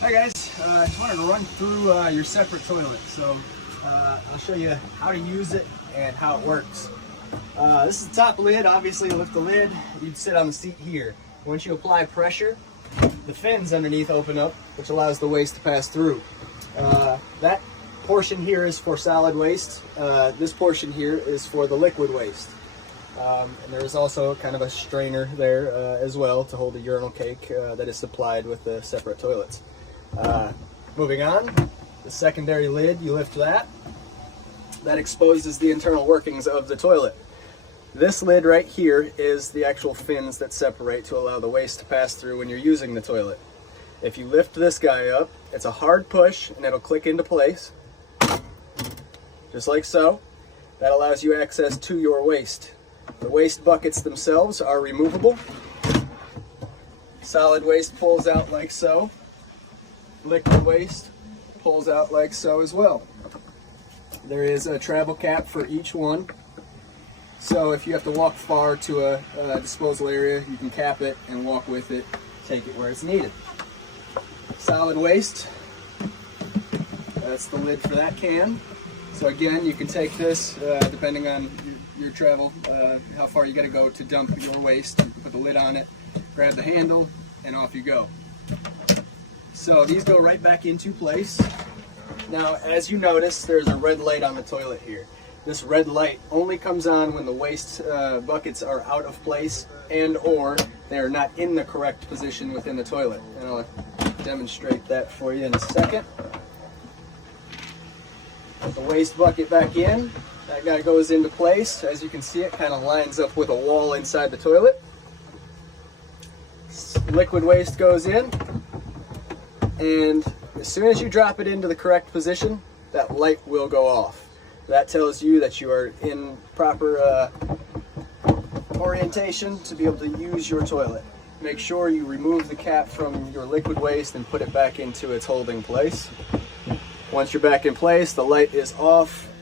Hi guys, I just wanted to run through your separate toilet. So I'll show you how to use it and how it works. This is the top lid. Obviously, lift the lid, you'd sit on the seat here. Once you apply pressure, the fins underneath open up, which allows the waste to pass through. That portion here is for solid waste. This portion here is for the liquid waste. And there is also kind of a strainer there as well to hold a urinal cake that is supplied with the separate toilets. Moving on, the secondary lid, you lift that. That exposes the internal workings of the toilet. This lid right here is the actual fins that separate to allow the waste to pass through when you're using the toilet. If you lift this guy up, it's a hard push and it'll click into place, just like so. That allows you access to your waste. The waste buckets themselves are removable. Solid waste pulls out like so. Liquid waste pulls out like so as well. There is a travel cap for each one. So if you have to walk far to a disposal area, you can cap it and walk with it, take it where it's needed. Solid waste, that's the lid for that can. So again, you can take this, depending on your travel, how far you got to go to dump your waste. You can put the lid on it, grab the handle, and off you go. So these go right back into place. Now, as you notice, there's a red light on the toilet here. This red light only comes on when the waste buckets are out of place and or they are not in the correct position within the toilet. And I'll demonstrate that for you in a second. Put the waste bucket back in. That guy goes into place. As you can see, it kind of lines up with a wall inside the toilet. Liquid waste goes in. And as soon as you drop it into the correct position, that light will go off. That tells you that you are in proper orientation to be able to use your toilet. Make sure you remove the cap from your liquid waste and put it back into its holding place. Once you're back in place, the light is off.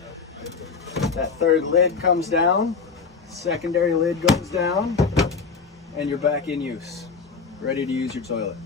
That third lid comes down, secondary lid goes down, and you're back in use, ready to use your toilet.